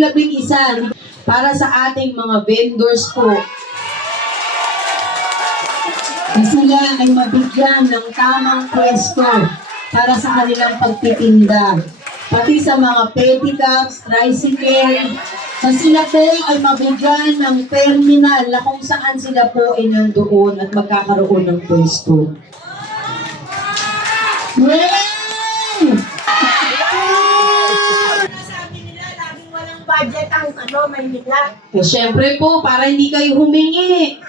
11 para sa ating mga vendors po. Na sila ay mabigyan ng tamang pwesto para sa kanilang pagtitinda. Pati sa mga pedicabs, tricycle, na sila po ay mabigyan ng terminal na kung saan sila po ay nandoon at magkakaroon ng pwesto. Sabi nila, laging walang budget ang Maynila. Eh, syempre po, para hindi kayo humingi.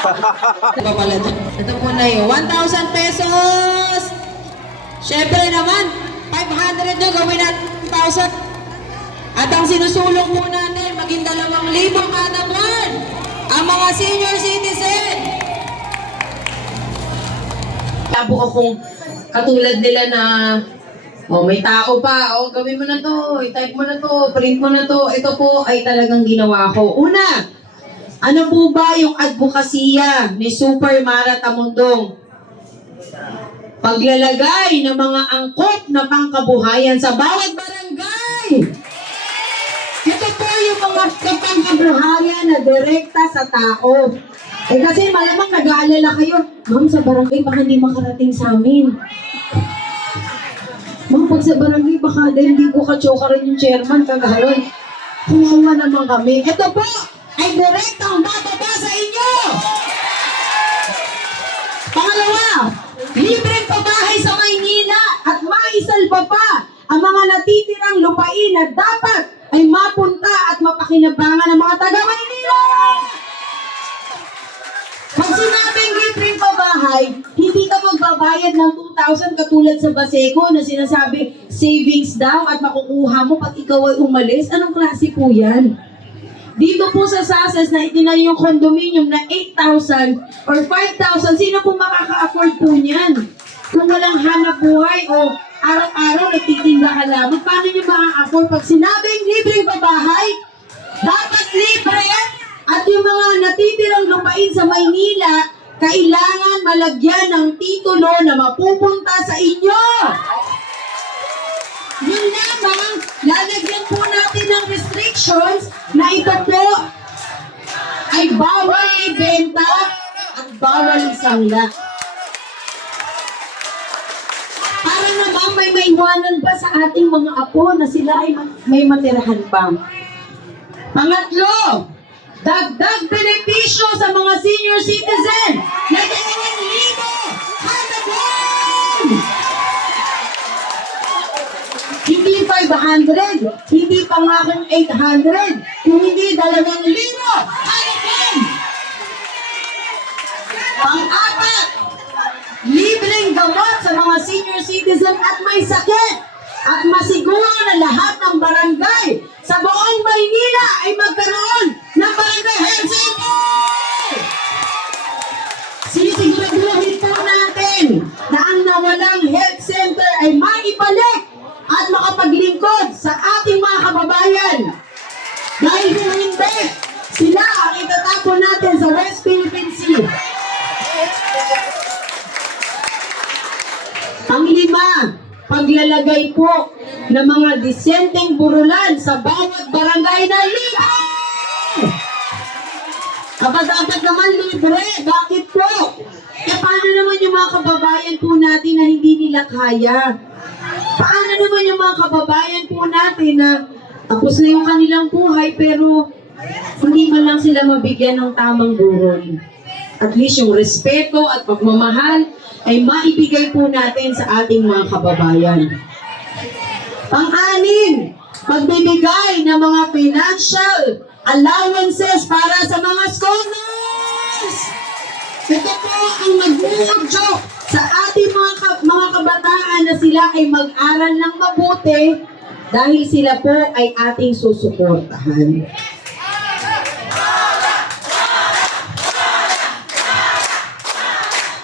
Ito po na yun. 1,000 pesos! Syempre naman, 500 nyo, gawin natin 1,000. At ang sinusulong po natin, maging 2,000 kada buwan. Ang mga senior citizen. Kaya po akong katulad nila na may tao pa, gawin mo na to, i-type mo na to, print mo na to. Ito po ay talagang ginawa ko. Una, ano po ba yung advokasya ni Super Mara Tamundong? Paglalagay ng mga angkop na pangkabuhayan sa bawat barangay. Ito po yung mga pangkabuhayan na direkta sa tao. Kasi malamang nag-aalala kayo, ma'am, sa barangay baka hindi makarating sa amin. Ma'am, pag sa barangay baka hindi ko ka-chokaran yung chairman kagayon. Kumawa naman kami. Ito po ay direktang bababa sa inyo. Pangalawa, libreng pabahay sa Maynila at maisalba pa ang mga natitirang lupain na dapat ay mapunta at mapakinabangan ng mga taga-Maynila. Pag sinabing libreng pabahay, hindi ka magbabayad ng 2,000 katulad sa Baseco na sinasabi savings daw at makukuha mo pag ikaw ay umalis. Anong klase po yan? Dito po sa Sasas na itinayo yung condominium na 8,000 or 5,000, sino po makaka-afford po niyan? Kung walang hanap buhay o araw-araw nagtitinda ka lamang, paano nyo makaka-afford? Pag sinabing libreng pabahay, dapat libre yan. At yung mga natitirang lupain sa Maynila, kailangan malagyan ng titulo na mapupunta sa inyo. Yun lamang, lalagyan po natin ng restrictions na ito po ay bawal ibenta at bawal isangla. Para naman may maiwanan ba sa ating mga apo na sila ay may matirahan pa. Pangatlo, dagdag benepisyo sa mga senior citizen na 2,000 kada buwan. Hindi 500, hindi pangakong 800, kung hindi 2,000 kada buwan. Pang-apat, libreng gamot sa mga senior citizen at may sakit at masiguro na lahat ng barangay sa buong Maynila ay magkaroon ng barangay health center. Sisiguraduhin po natin na ang nawalang health center ay maibalik at makapaglingkod sa ating mga kababayan. Dahil kung hindi, sila ang itatapon natin sa West Philippine Sea. Panglima, paglalagay po ng mga disenteng burulan sa bawat barangay na libre. Dapat naman libre. Bakit po? Paano naman yung mga kababayan po natin na hindi nila kaya? Paano naman yung mga kababayan po natin na tapos na yung kanilang buhay pero hindi man lang sila mabigyan ng tamang buron? At least yung respeto at pagmamahal ay maibigay po natin sa ating mga kababayan. Pang-anim, pagbibigay ng mga financial allowances para sa mga scholars. Ito po ang mag-uudyo sa ating mga kabataan na sila ay mag-aral ng mabuti dahil sila po ay ating susuportahan.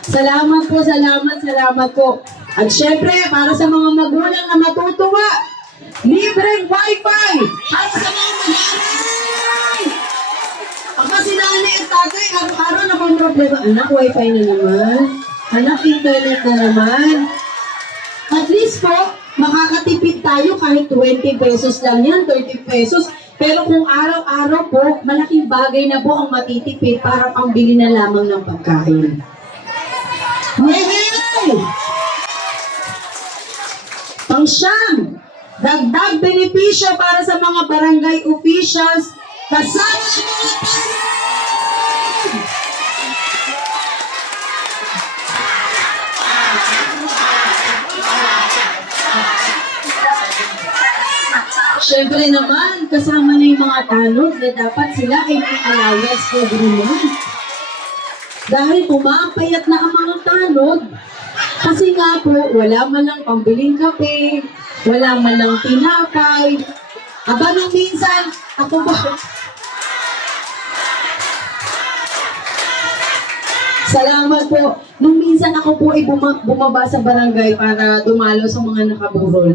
Salamat po. At syempre, para sa mga magulang na matutuwa, libreng wifi para sa mga mag-aaral. Kasi nanay at tatay, araw-araw na pang problema. Anak, wifi na naman. Anak, internet na naman. At least po, makakatipid tayo kahit 20 pesos lang yan, 30 pesos. Pero kung araw-araw po, malaking bagay na po ang matitipid para pambili na lamang ng pagkain. Yay! Pang-siyam, dagdag benepisyo para sa mga barangay officials kasama ang mga Siyempre naman, kasama na yung mga tanod na dapat sila ay may allowance every month. Dahil pumapayat na ang mga tanod, kasi nga po, wala man lang pambiling kape, wala man lang tinapay. Aba nung minsan, ako ba? Salamat po. Nung minsan ako po ay bumaba sa barangay para dumalo sa mga nakaburol.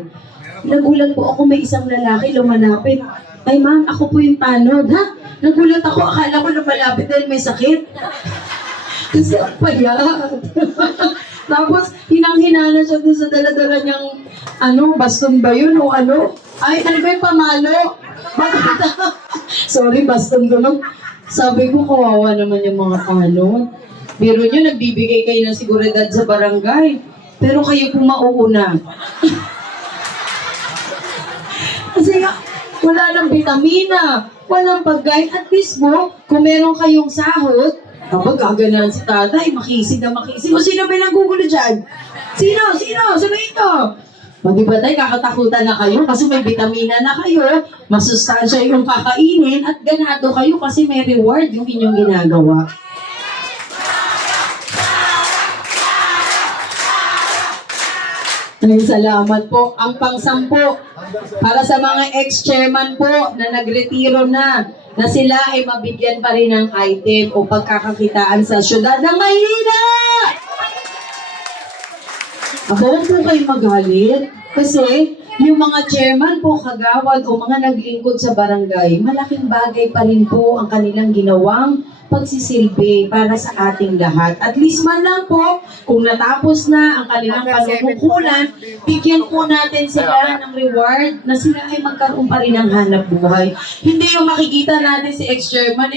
Nagulat po ako, may isang lalaki lumalapit. Ay ma'am, ako po yung tanod, ha? Nagulat ako, akala ko lumalapit dahil may sakit. Kasi ang payat. Tapos, hinang-hinana siya doon sa dala-dala niyang, baston ba yun o ano? Ay, ano ba yung pamalo? Sorry, baston ko lang. Sabi ko, kawawa naman yung mga tanod. Biro nyo, nagbibigay kayo ng seguridad sa barangay. Pero kayo po mauuna. Kasi wala nang vitamina, walang pagkain. At least mo, kung meron kayong sahod, kapag gaganan si tatay, makisig na makisig. O sino ba nagugulo dyan? Sino? Sabihin ko. Di ba tayo, kakatakutan na kayo kasi may vitamina na kayo, masustansya yung kakainin, at ganado kayo kasi may reward yung inyong ginagawa. Ay, salamat po. Ang pang-sampo, para sa mga ex-chairman po na nagretiro na sila ay mabigyan pa rin ng item o pagkakakitaan sa syudad ng Maynila! Huwag po kayo magalit kasi yung mga chairman po, kagawad o mga naglingkod sa barangay, malaking bagay pa rin po ang kanilang ginawang pagsisilbi para sa ating lahat. At least man lang po, kung natapos na ang kanilang panunungkulan, bigyan po natin sila ng reward na sila ay magkaroon pa rin ng hanap buhay. Hindi yung makikita natin si ex-chairman,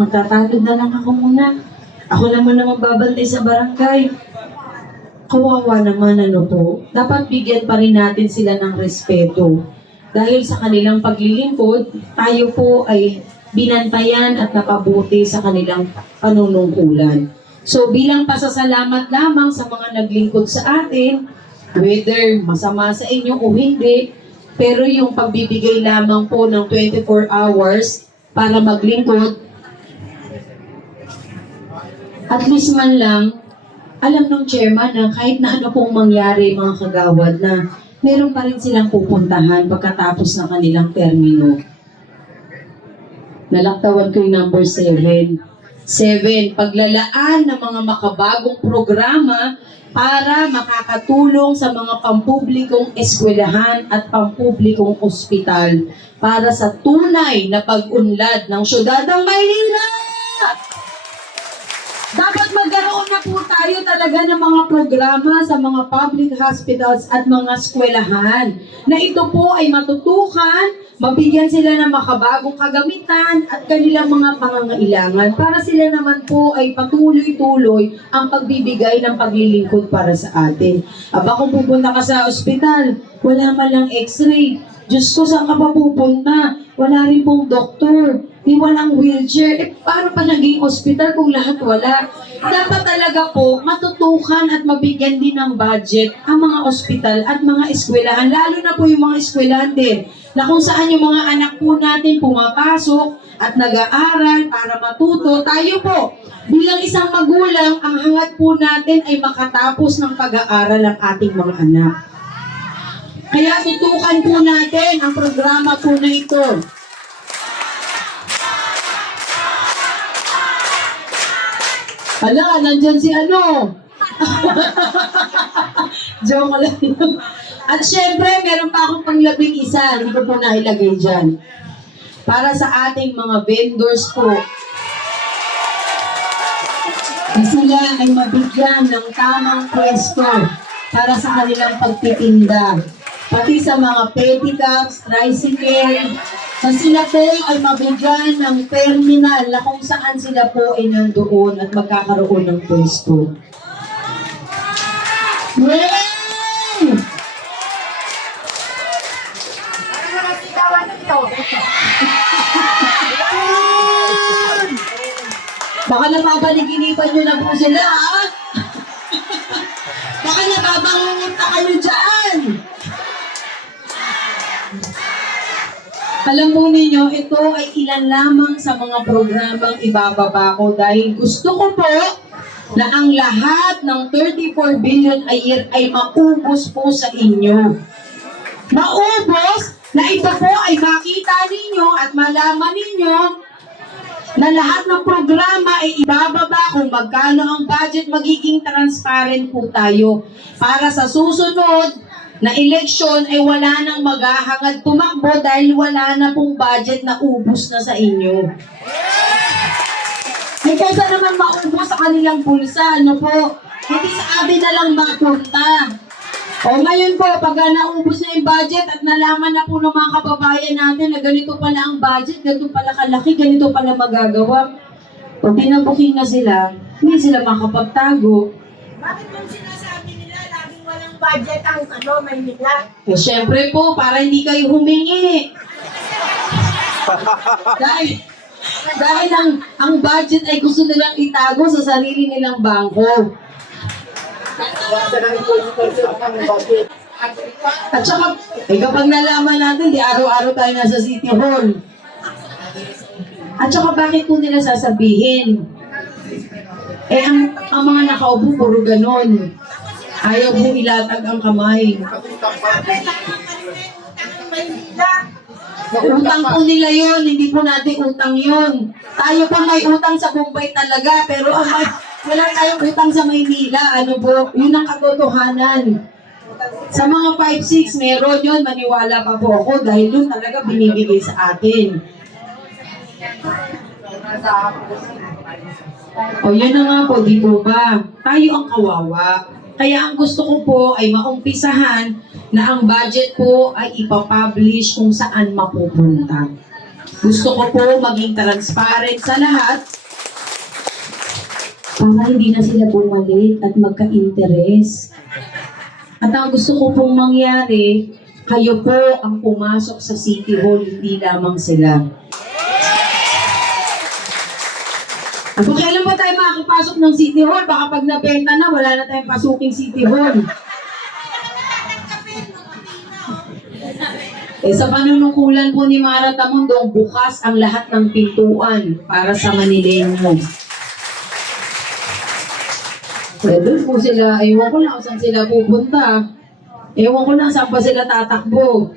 magtatalod na lang ako muna. Ako naman babantay sa barangay. Kawawa naman, po. Dapat bigyan pa rin natin sila ng respeto. Dahil sa kanilang paglilingkod, tayo po ay binantayan at napabuti sa kanilang panunungkulan. So bilang pasasalamat lamang sa mga naglingkod sa atin, whether masama sa inyo o hindi, pero yung pagbibigay lamang po ng 24 hours para maglingkod, at least man lang, alam ng chairman na kahit na ano pong mangyari mga kagawad na meron pa rin silang pupuntahan pagkatapos ng kanilang termino. Nalaktawan ko yung number 7. 7, paglalaan ng mga makabagong programa para makakatulong sa mga pampublikong eskwelahan at pampublikong ospital para sa tunay na pag-unlad ng syudad ng Maynila. Dapat magkaroon na po tayo talaga ng mga programa sa mga public hospitals at mga eskwelahan na ito po ay matutukan, mabigyan sila ng makabagong kagamitan at kanilang mga pangangailangan para sila naman po ay patuloy-tuloy ang pagbibigay ng paglilingkod para sa atin. Aba, kung pupunta ka sa ospital, wala man lang x-ray. Diyos ko, saan ka pa pupunta? Wala rin pong doktor. Di walang wheelchair. Paano pa naging ospital kung lahat wala? Dapat talaga po matutukan at mabigyan din ng budget ang mga ospital at mga eskwelahan. Lalo na po yung mga eskwelahan din na kung saan yung mga anak po natin pumapasok at nag-aaral para matuto. Tayo po, bilang isang magulang, ang hangat po natin ay makatapos ng pag-aaral ang ating mga anak. Kaya tutukan po natin ang programa po na ito. Hala, nandyan si Joke lang. At syempre, meron pa akong pang-11, hindi ko po nailagay dyan. Para sa ating mga vendors po, na sila ay mabigyan ng tamang pwesto para sa kanilang pagtitinda. Pati sa mga pedicabs, tricycle, na sila po ay mabigyan ng terminal na kung saan sila po ay nandoon at magkakaroon ng pwesto. Yay! Ano naman sigawan ito? Baka napapaliginipan nyo na po sila, ha? Baka nababangungot na kayo dyan. Alam po ninyo, ito ay ilan lamang sa mga programang ibababa ko dahil gusto ko po na ang lahat ng 34 billion a year ay maubos po sa inyo. Maubos na ito po ay makita ninyo at malaman ninyo na lahat ng programa ay ibababa kung magkano ang budget, magiging transparent po tayo. Para sa susunod na eleksyon ay wala nang maghahangad tumakbo dahil wala na pong budget na ubus na sa inyo. Ay kaysa naman maubos sa kanilang pulsa, ano po? Hindi sa atin na lang mapunta. O ngayon po, pag naubos na yung budget at nalaman na po ng mga kababayan natin na ganito pala ang budget, ganito pala kalaki, ganito pala magagawa. O tinabuking na sila, hindi sila makapagtago. Bakit yung sinasabi nila laging walang budget ang Maynila? Eh syempre po, para hindi kayo humingi. dahil ang budget ay gusto nilang itago sa sarili nilang bangko. At saka, kapag nalaman natin, di araw-araw tayo nasa City Hall. At saka, bakit po nila sasabihin? Eh, ang mga nakaupo, puro ganon. Ayaw po ilatag ang kamay. Utang po nila yon, hindi po natin utang yon. Tayo po may utang sa Bombay talaga, pero wala tayong utang sa Maynila. Ano po, yun ang katotohanan. Sa mga 5-6, meron yun, maniwala pa po ako dahil yun talaga binibigay sa atin. O yun na nga po, di po ba? Tayo ang kawawa. Kaya ang gusto ko po ay maumpisahan na ang budget po ay ipapublish kung saan mapupunta. Gusto ko po maging transparent sa lahat para hindi na sila bumalik at magka-interes. At ang gusto ko pong mangyari, kayo po ang pumasok sa City Hall, hindi lamang sila. At kung kailan pa tayo makakapasok ng City Hall, baka pag nabenta na, wala na tayong pasuking City Hall. Sa panunungkulan po ni Mara Tamundong, bukas ang lahat ng pintuan para sa Manileños. Doon po sila, ewan ko lang saan sila pupunta. Ewan ko lang saan pa sila tatakbo.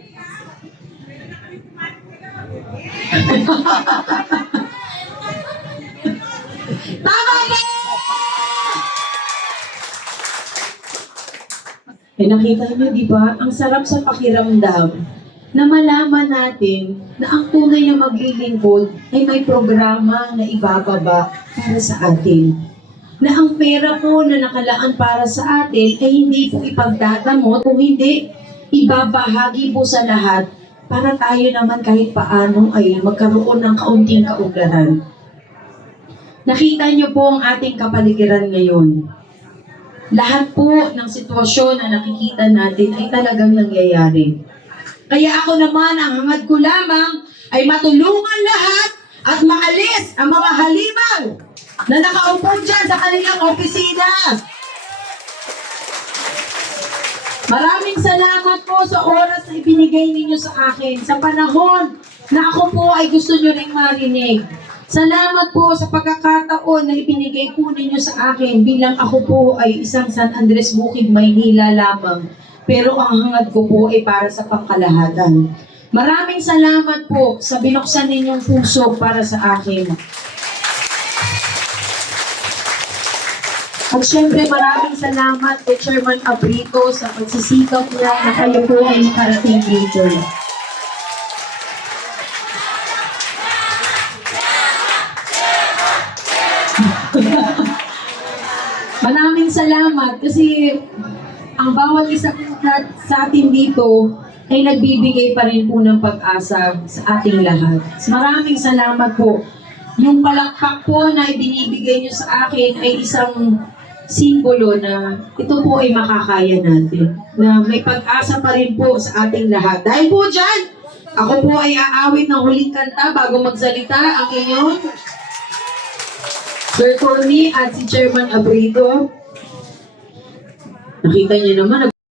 Tama ba? Nakita niyo, di ba? Ang sarap sa pakiramdam na malaman natin na ang tunay na maglilingkod ay may programa na ibababa para sa atin. Na ang pera po na nakalaan para sa atin ay hindi po ipagdadamot o hindi ibabahagi po sa lahat para tayo naman kahit paano ay magkaroon ng kaunting kauglaran. Nakita niyo po ang ating kapaligiran ngayon. Lahat po ng sitwasyon na nakikita natin ay talagang nangyayari. Kaya ako naman, ang hangad ko lamang ay matulungan lahat at maalis ang mga halimaw na nakaupo dyan sa kanilang opisina. Maraming salamat po sa oras na ibinigay ninyo sa akin, sa panahon na ako po ay gusto nyo ring marinig. Salamat po sa pagkakataon na ibinigay po ninyo sa akin bilang ako po ay isang San Andres Bukid, Maynila lamang. Pero ang hangad ko po ay para sa pangkalahatan. Maraming salamat po sa binuksan ninyong puso para sa akin. At syempre maraming salamat kay Chairman Abrito sa pagsisikap niya na kayo po ay makarating dito. Maraming salamat kasi ang bawat isa sa atin dito ay nagbibigay pa rin po ng pag-asa sa ating lahat. Maraming salamat po. Yung palakpak po na ibinibigay niyo sa akin ay isang simbolo na ito po ay makakaya natin. Na may pag-asa pa rin po sa ating lahat. Dahil po dyan, ako po ay aawit ng huling kanta bago magsalita ang inyong Sir Tony at si Chairman Abrito. Nakita niyo naman,